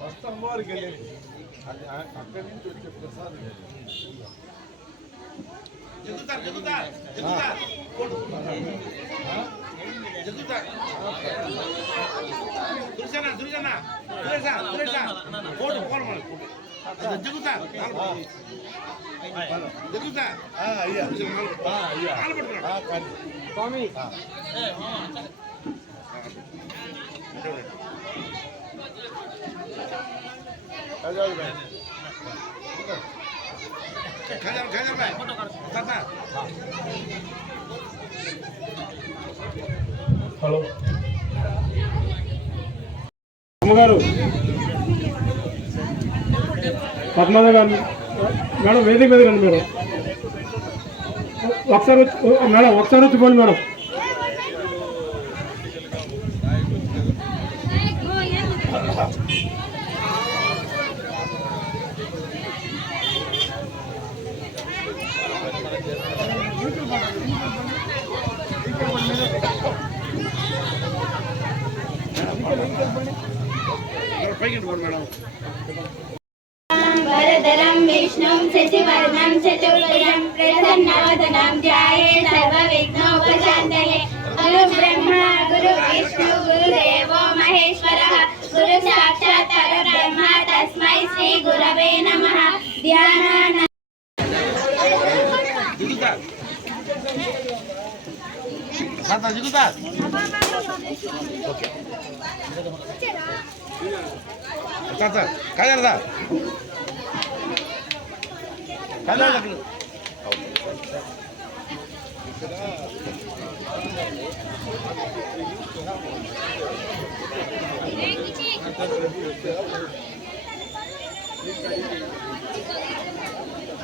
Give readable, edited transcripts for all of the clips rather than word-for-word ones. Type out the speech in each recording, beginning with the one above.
First అమ్మవారికి వెళ్ళేది అది అక్కడి నుంచి వచ్చే ప్రసాదం. స్వామి హలో అమ్మగారు పద్మనాభ గారు మేడం వేదిక మీద రండి మేడం. ఒకసారి మేడం ఒకసారి వచ్చి పోండి మేడం. वरदरं विष्णुं शशिवर्णं चतुर्भुजं प्रसन्नवदनं ध्यायेत् सर्वविघ्नोपशान्तये। गुरुब्रह्मा गुरुविष्णु गुरुदेवो महेश्वरः गुरुसाक्षात् परब्रह्म तस्मै श्री गुरवे नमः। ध्यानान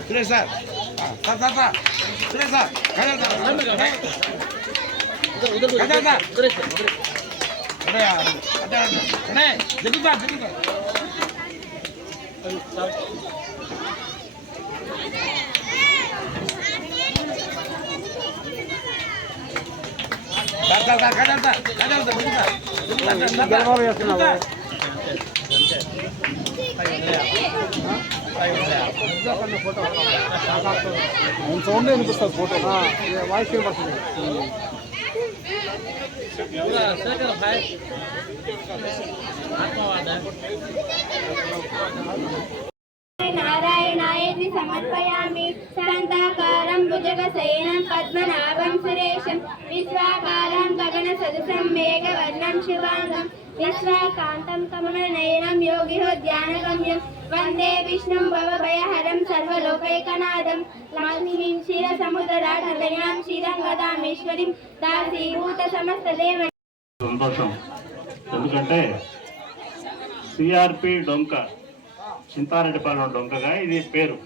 Suresh sir Suresh sir sound వినిపిస్తుంది ఫోటో వాయిస్ వినపడుతుంది. नारायणायति समर्पयामि शान्ताकारं भुजगशयनं पद्मनाभं सुरेशं विश्वाकारं गगनसदृशं मेघवर्णं शुभांगं विश्वाकान्तं कमलनयनं योगिनो ध्यानगम्यं वन्दे विष्णुं भवभयहरं सर्वलोकैकनाथं लक्ष्मीं क्षीरसमुद्रराजतनयां श्रीरङ्गदामेश्वरीं दासीभूत समस्तदेव. సంతోషం ఎందుకంటే సిఆర్పి డొంక చింతారెడ్డిపాలెం డొంకగా ఇది పేరు.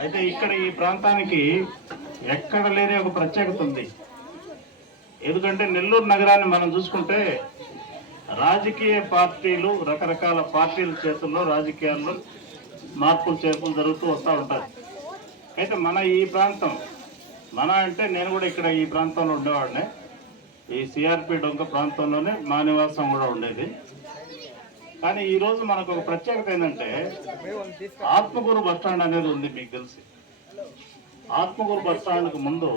అయితే ఇక్కడ ఈ ప్రాంతానికి ఎక్కడ లేని ఒక ప్రత్యేకత ఉంది. ఎందుకంటే నెల్లూరు నగరాన్ని మనం చూసుకుంటే రాజకీయ పార్టీలు రకరకాల పార్టీల చేతుల్లో రాజకీయాల్లో మార్పులు చేర్పులు జరుగుతూ వస్తూ ఉంటాయి. అయితే మన ఈ ప్రాంతం అంటే నేను కూడా ఇక్కడ ఈ ప్రాంతంలో ఉండేవాడిని. ఈ సిఆర్పి డొంక ప్రాంతంలోనే మా నివాసం కూడా ఉండేది. కానీ ఈ రోజు మనకు ఒక ప్రత్యేకత ఏంటంటే ఆత్మకూరు బస్ స్టాండ్ అనేది ఉంది. మీకు తెలిసి ఆత్మకూరు బస్ స్టాండ్కు ముందు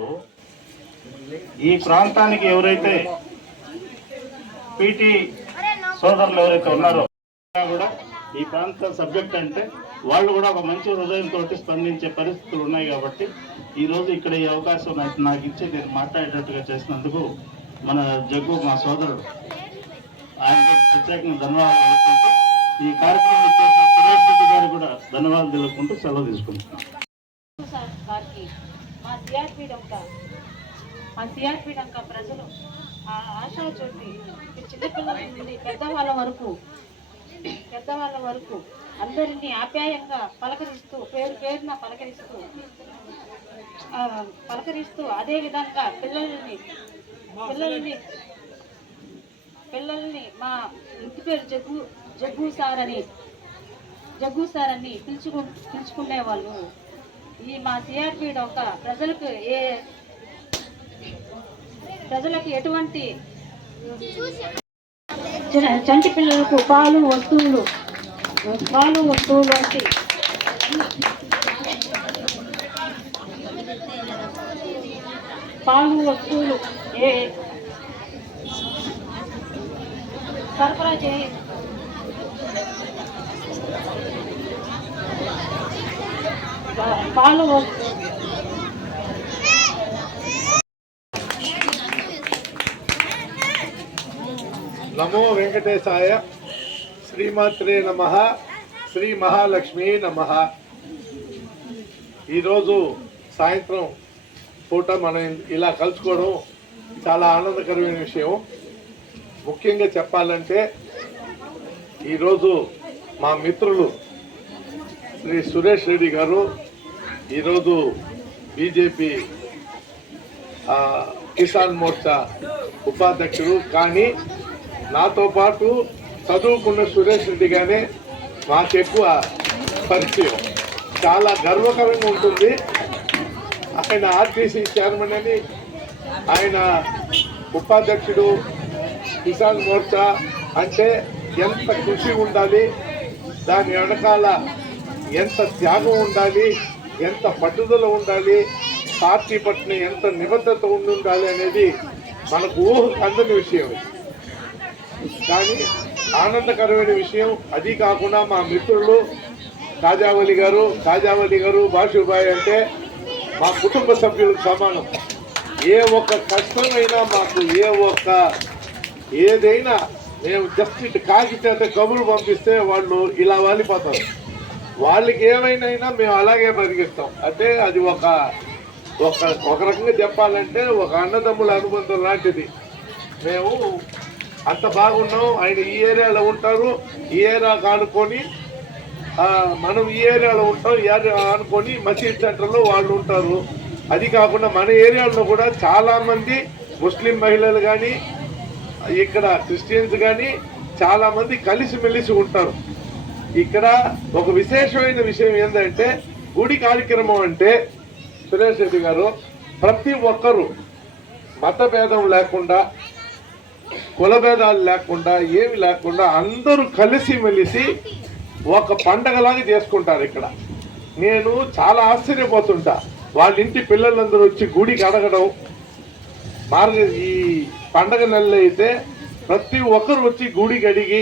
ఈ ప్రాంతానికి ఎవరైతే పీటీ సోదరులు ఎవరైతే ఉన్నారో కూడా ఈ ప్రాంత సబ్జెక్ట్ అంటే వాళ్ళు కూడా ఒక మంచి హృదయంతో స్పందించే పరిస్థితులు ఉన్నాయి. కాబట్టి ఈ రోజు ఇక్కడ ఈ అవకాశం నాకు ఇచ్చి నేను మాట్లాడేటట్టుగా చేసినందుకు మన జగ్గు మా సోదరుడు ఆయనకు ప్రత్యేకంగా ధన్యవాదాలు తెలుపుకుంటూ ఈ కార్యక్రమం చేసిన సురేష్ రెడ్డి గారు కూడా ధన్యవాదాలు తెలుపుకుంటూ సెలవు తీసుకుంటున్నాం. మా సిఆర్పి డంక ప్రజలు ఆ ఆశా జ్యోతి చిన్నపిల్లల నుండి పెద్దవాళ్ళ వరకు అందరినీ ఆప్యాయంగా పలకరిస్తూ పేరున పలకరిస్తూ అదే విధంగా పిల్లల్ని మా ఇంటి పేరు జగ్గు సార్ అని పిలుచుకునేవాళ్ళు. ఈ మా సిఆర్పి డొంక ప్రజలకు ఎటువంటి చంటి పిల్లలకు పాలు వస్తువులు వంటి సరఫరా నమో వెంకటేశాయ, శ్రీమాత్రే నమః, శ్రీ మహాలక్ష్మి నమః. ఈరోజు సాయంత్రం పూట మనం ఇలా కలుసుకోవడం చాలా ఆనందకరమైన విషయం. ముఖ్యంగా చెప్పాలంటే ఈరోజు మా మిత్రులు శ్రీ సురేష్ రెడ్డి గారు ఈరోజు బీజేపీ కిసాన్ మోర్చా ఉపాధ్యక్షుడు. కానీ నాతో పాటు చదువుకున్న సురేష్ రెడ్డి గానే మాకు ఎక్కువ పరిచయం. చాలా గర్వకరంగా ఉంటుంది. ఆయన ఆర్టీసీ చైర్మన్ అని, ఆయన ఉపాధ్యక్షుడు కిసాన్ మోర్చా అంటే ఎంత కృషి ఉండాలి, దాని వెనకాల ఎంత త్యాగం ఉండాలి, ఎంత పట్టుదల ఉండాలి, పార్టీ పట్ల ఎంత నిబద్ధత ఉండాలి అనేది మనకు ఊహకు అందని విషయం. కానీ ఆనందకరమైన విషయం అది కాకుండా మా మిత్రులు కాజావలి గారు బాషుబాయ్ అంటే మా కుటుంబ సభ్యులకు సమానం. ఏ ఒక్క కష్టమైనా మాకు ఏదైనా మేము జస్ట్ ఇటు కాగితే కబుర్లు పంపిస్తే వాళ్ళు ఇలా వాలిపోతారు. వాళ్ళకి ఏమైనా మేము అలాగే బ్రతికిస్తాం. అంటే అది ఒక రకంగా చెప్పాలంటే ఒక అన్నదమ్ముల అనుబంధం లాంటిది. మేము అంత బాగున్నాం. ఆయన ఈ ఏరియాలో ఉంటారు, ఈ ఏరియా ఆనుకొని మనం ఈ ఏరియాలో ఉంటాం, ఈ ఏరియా ఆనుకొని మసీద్ సెంటర్లో వాళ్ళు ఉంటారు. అది కాకుండా మన ఏరియాలో కూడా చాలామంది ముస్లిం మహిళలు కానీ ఇక్కడ క్రిస్టియన్స్ కానీ చాలామంది కలిసిమెలిసి ఉంటారు. ఇక్కడ ఒక విశేషమైన విషయం ఏంటంటే గుడి కార్యక్రమం అంటే సురేష్ రెడ్డి గారు ప్రతి ఒక్కరూ మత భేదం లేకుండా, కుల భేదాలు లేకుండా, ఏమి లేకుండా అందరూ కలిసిమెలిసి ఒక పండగలాగా చేసుకుంటారు. ఇక్కడ నేను చాలా ఆశ్చర్యపోతుంటా. వాళ్ళ ఇంటి పిల్లలందరూ వచ్చి గుడికి అడగడం. ఈ పండగ నెలలో అయితే ప్రతి ఒక్కరు వచ్చి గుడికి అడిగి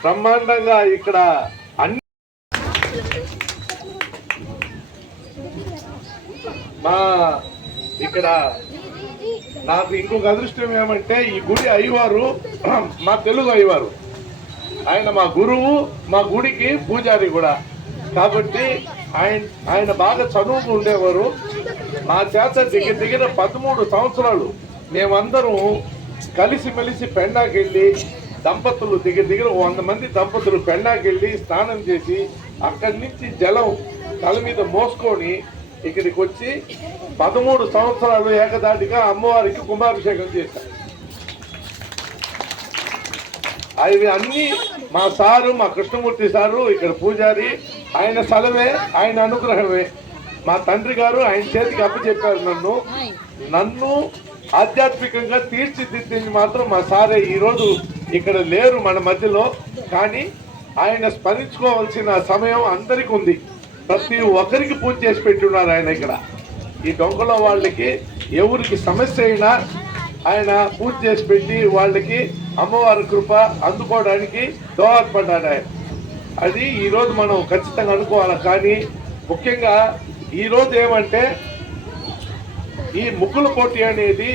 బ్రహ్మాండంగా ఇక్కడ అన్ని ఇక్కడ నాకు ఇంకొక అదృష్టం ఏమంటే ఈ గుడి అయ్యవారు మా తెలుగు అయ్యవారు, ఆయన మా గురువు, మా గుడికి పూజారి కూడా. కాబట్టి ఆయన బాగా చదువుకు ఉండేవారు. మా చేత దగ్గర 13 సంవత్సరాలు మేమందరం కలిసిమెలిసి పెండాకెళ్ళి దంపతులు దగ్గర 100 మంది దంపతులు పెండాకెళ్ళి స్నానం చేసి అక్కడి నుంచి జలం తల మీద మోసుకొని ఇక్కడికి వచ్చి 13 సంవత్సరాలు ఏకదాటిగా అమ్మవారికి కుంభాభిషేకం చేశారు. అవి అన్నీ మా సారు, మా కృష్ణమూర్తి సారు ఇక్కడ పూజారి, ఆయన స్థలమే, ఆయన అనుగ్రహమే. మా తండ్రి గారు ఆయన చేతికి అప్పచెప్పారు. నన్ను ఆధ్యాత్మికంగా తీర్చిదిద్దింది మాత్రం మా సారే. ఈరోజు ఇక్కడ లేరు మన మధ్యలో, కానీ ఆయన స్మరించుకోవాల్సిన సమయం అందరికీ ఉంది. ప్రతి ఒక్కరికి పూజ చేసి పెట్టున్నారు ఆయన. ఇక్కడ ఈ డొంకలో వాళ్ళకి ఎవరికి సమస్య అయినా ఆయన పూజ చేసి పెట్టి వాళ్ళకి అమ్మవారి కృప అందుకోవడానికి దోహదపడ్డాడు ఆయన. అది ఈరోజు మనం ఖచ్చితంగా అనుకోవాలి. కానీ ముఖ్యంగా ఈరోజు ఏమంటే ఈ ముగ్గుల పోటీ అనేది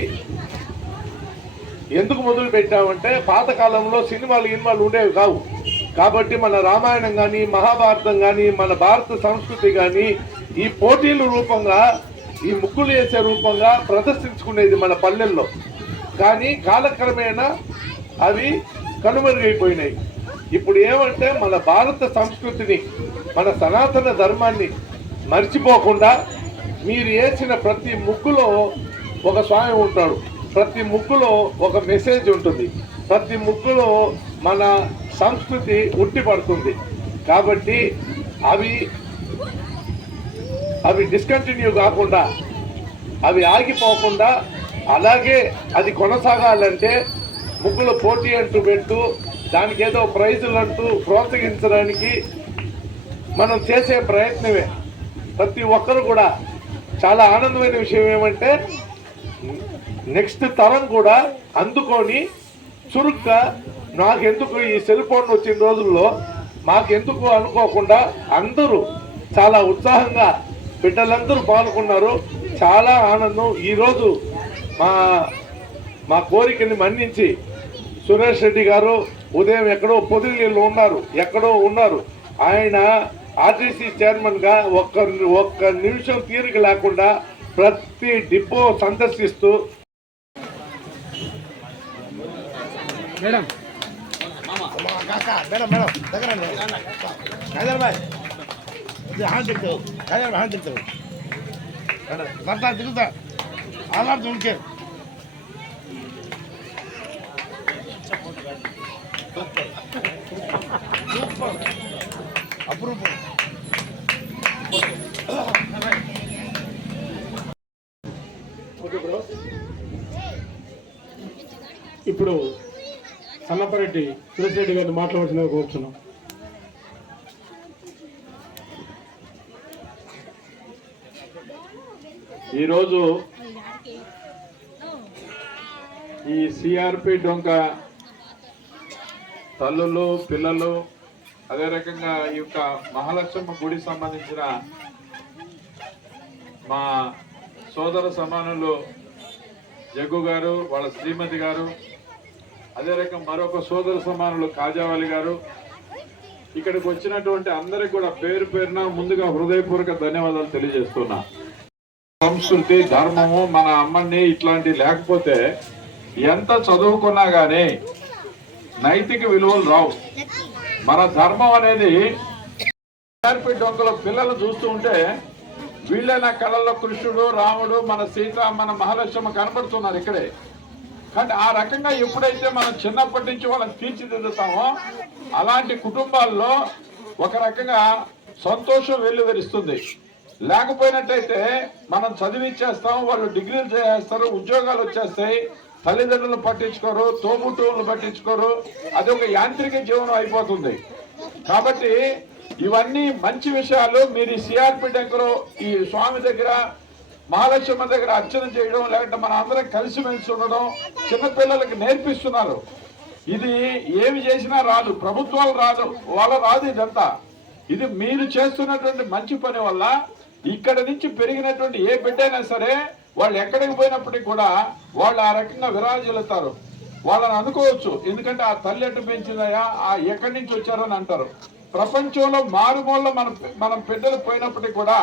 ఎందుకు మొదలు పెట్టామంటే పాతకాలంలో సినిమాలు ఉండేవి కావు. కాబట్టి మన రామాయణం కానీ మహాభారతం కానీ మన భారత సంస్కృతి కానీ ఈ పోటీల రూపంగా ఈ ముగ్గులు వేసే రూపంగా ప్రదర్శించుకునేది మన పల్లెల్లో. కానీ కాలక్రమేణా అవి కనుమరుగైపోయినాయి. ఇప్పుడు ఏమంటే మన భారత సంస్కృతిని మన సనాతన ధర్మాన్ని మర్చిపోకుండా మీరు వేసిన ప్రతి ముగ్గులో ఒక స్వామి ఉంటాడు, ప్రతి ముగ్గులో ఒక మెసేజ్ ఉంటుంది, ప్రతి ముగ్గులో మన సంస్కృతి ఉట్టిపడుతుంది. కాబట్టి అవి డిస్కంటిన్యూ కాకుండా అవి ఆగిపోకుండా అలాగే అది కొనసాగాలంటే ముగ్గుల పోటీ అంటూ పెట్టు దానికి ఏదో ప్రైజులు అంటూ ప్రోత్సహించడానికి మనం చేసే ప్రయత్నమే. ప్రతి ఒక్కరు కూడా చాలా ఆనందమైన విషయం ఏమంటే నెక్స్ట్ తరం కూడా అందుకొని చురుగ్గా నాకెందుకు ఈ సెల్ ఫోన్ వచ్చిన రోజుల్లో మాకెందుకు అనుకోకుండా అందరూ చాలా ఉత్సాహంగా బిడ్డలందరూ పాల్గొన్నారు. చాలా ఆనందం. ఈరోజు మా కోరికని మన్నించి సురేష్ రెడ్డి గారు ఉదయం ఎక్కడో పొదిలిలో ఉన్నారు. ఆయన ఆర్టీసీ చైర్మన్గా ఒక్క నిమిషం తీరిక లేకుండా ప్రతి డిపో సందర్శిస్తూ మేడం తిరుగుతా ఆధార్ తుడికే అప్రూవ్ ఇప్పుడు సన్నపరెడ్డి సురేష్ రెడ్డి గారిని మాట్లాడాల్సిందిగా కోరుతున్నాం. ఈరోజు ఈ సిఆర్పి డొంక తల్లులు పిల్లలు అదే రకంగా ఈ యొక్క మహాలక్ష్మ గుడికి సంబంధించిన మా సోదర సమానులు జగ్గు గారు వాళ్ళ శ్రీమతి గారు అదే రకం మరొక సోదర సమానులు కాజావాలి గారు ఇక్కడికి వచ్చినటువంటి అందరికి కూడా పేరు పేరున ముందుగా హృదయపూర్వక ధన్యవాదాలు తెలియజేస్తున్నా. సంస్కృతి ధర్మము మన అమ్మని ఇట్లాంటి లేకపోతే ఎంత చదువుకున్నా గానీ నైతిక విలువలు రావు. మన ధర్మం అనేది డొంకలో పిల్లలు చూస్తూ ఉంటే వీళ్ళే నా కళల్లో కృష్ణుడు రాముడు మన సీత మన మహాలక్ష్మ కనపడుతున్నారు ఇక్కడే. కానీ ఆ రకంగా ఎప్పుడైతే మనం చిన్నప్పటి నుంచి వాళ్ళని తీర్చిదిద్దుతామో అలాంటి కుటుంబాల్లో ఒక రకంగా సంతోషం వెల్లువరిస్తుంది. లేకపోయినట్టయితే మనం చదివిచ్చేస్తాం, వాళ్ళు డిగ్రీలు చేస్తారు, ఉద్యోగాలు వచ్చేస్తాయి, తల్లిదండ్రులు పట్టించుకోరు, తోబుట్టువులను పట్టించుకోరు, అది ఒక యాంత్రిక జీవనం అయిపోతుంది. కాబట్టి ఇవన్నీ మంచి విషయాలు. మీరు ఈ సిఆర్పి దగ్గర ఈ స్వామి దగ్గర మహాలక్ష్మ దగ్గర అర్చన చేయడం లేదంటే మన అందరం కలిసిమెలిసి ఉండడం చిన్నపిల్లలకి నేర్పిస్తున్నారు. ఇది ఏమి చేసినా రాదు, ప్రభుత్వాలు రాదు ఇదంతా. ఇది మీరు చేస్తున్నటువంటి మంచి పని వల్ల ఇక్కడ నుంచి పెరిగినటువంటి ఏ బిడ్డైనా సరే వాళ్ళు ఎక్కడికి పోయినప్పటికీ కూడా వాళ్ళు ఆ రకంగా విరాజిల్లుతారు. వాళ్ళని అనుకోవచ్చు, ఎందుకంటే ఆ తల్లి ఎట్టు పెంచిందయా, ఆ ఎక్కడి నుంచి వచ్చారని అంటారు. ప్రపంచంలో మారుమూల మనం బిడ్డలు పోయినప్పటికీ కూడా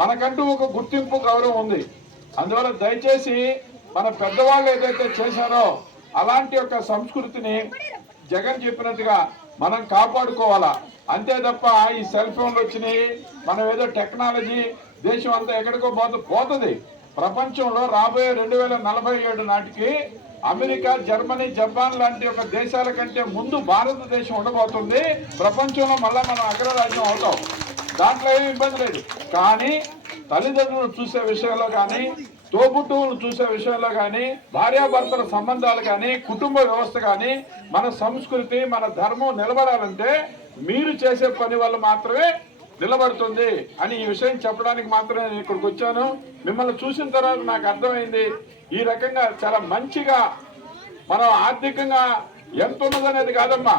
మనకంటూ ఒక గుర్తింపు గౌరవం ఉంది. అందువల్ల దయచేసి మన పెద్దవాళ్ళు ఏదైతే చేశారో అలాంటి యొక్క సంస్కృతిని జగన్ చెప్పినట్టుగా మనం కాపాడుకోవాలా. అంతే తప్ప ఈ సెల్ ఫోన్లు వచ్చినాయి, మనం ఏదో టెక్నాలజీ దేశం అంతా ఎక్కడికో పోతుంది. ప్రపంచంలో రాబోయే 2047 నాటికి అమెరికా, జర్మనీ, జపాన్ లాంటి ఒక దేశాల కంటే ముందు భారతదేశం ఉండబోతుంది. ప్రపంచంలో మళ్ళా మనం అగ్రరాజ్యం అవుతాం, దాంట్లో ఏమి ఇబ్బంది లేదు. కానీ తల్లిదండ్రులు చూసే విషయంలో కానీ తోబుట్టువులు చూసే విషయంలో కానీ, భార్యాభర్తల సంబంధాలు కానీ, కుటుంబ వ్యవస్థ కానీ, మన సంస్కృతి, మన ధర్మం నిలబడాలంటే మీరు చేసే పని వల్ల మాత్రమే నిలబడుతుంది అని ఈ విషయం చెప్పడానికి మాత్రమే నేను ఇక్కడికి వచ్చాను. మిమ్మల్ని చూసిన తర్వాత నాకు అర్థమైంది, ఈ రకంగా చాలా మంచిగా మనం ఆర్థికంగా ఎంత ఉన్నదనేది కాదమ్మా,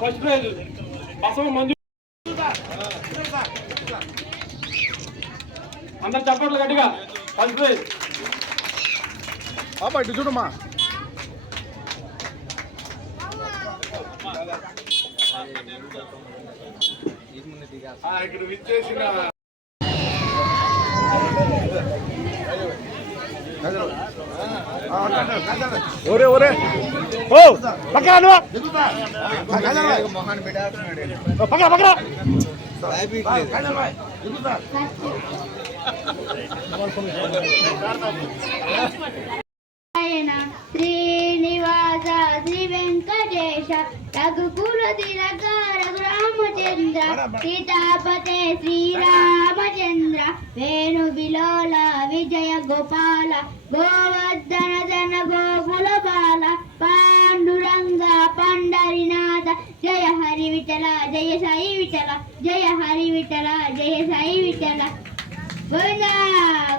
ఫస్ట్ ప్రైజ్ బసవ మంజు. అందరు చప్పట్లు గట్టిగా. ఫస్ట్ ప్రైజ్ ఇటు చూడమ్మా. ఇక్కడ విచ్చేసిన ఒరే ఒరే ఓ పక్కన పక్కన పక్కన శ్రీనివాస శ్రీ వెంకటేశ రఘుకుల తిలక రఘురామచంద్ర సీతాపతే శ్రీరామచంద్ర వేణు విలోల విజయ గోపాల గోవర్ధన జన గోకుల బాల పాండురంగ పండరినాథ జయ హరి విఠల జయ సాయి విఠల జయ హరి విఠల జయ సాయి విఠల గోవింద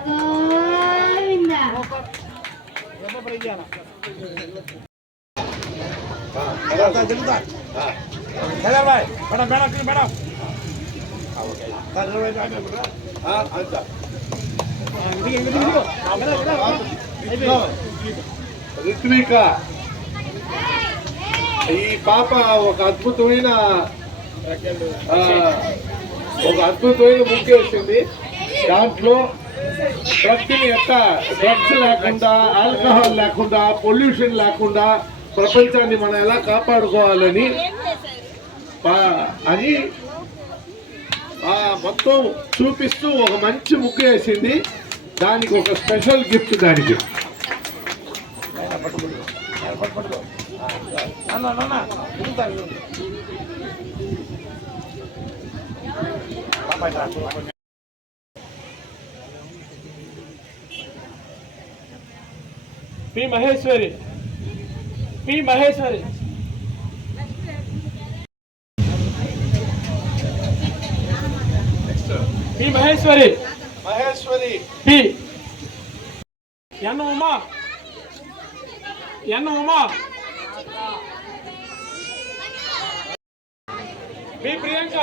గోవింద. రిత్విక ఈ పాప ఒక అద్భుతమైన ముఖ్య వచ్చింది. దాంట్లో డ్రగ్స్ లేకుండా, ఆల్కహాల్ లేకుండా, పొల్యూషన్ లేకుండా ప్రపంచాన్ని మనం ఎలా కాపాడుకోవాలని అని మొత్తం చూపిస్తూ ఒక మంచి ముగ్గు వేసింది. దానికి ఒక స్పెషల్ గిఫ్ట్ దానికి. P Maheshwari P Maheshwari P Maheshwari Maheshwari P ఎన్న ఉమా పి ప్రియాంక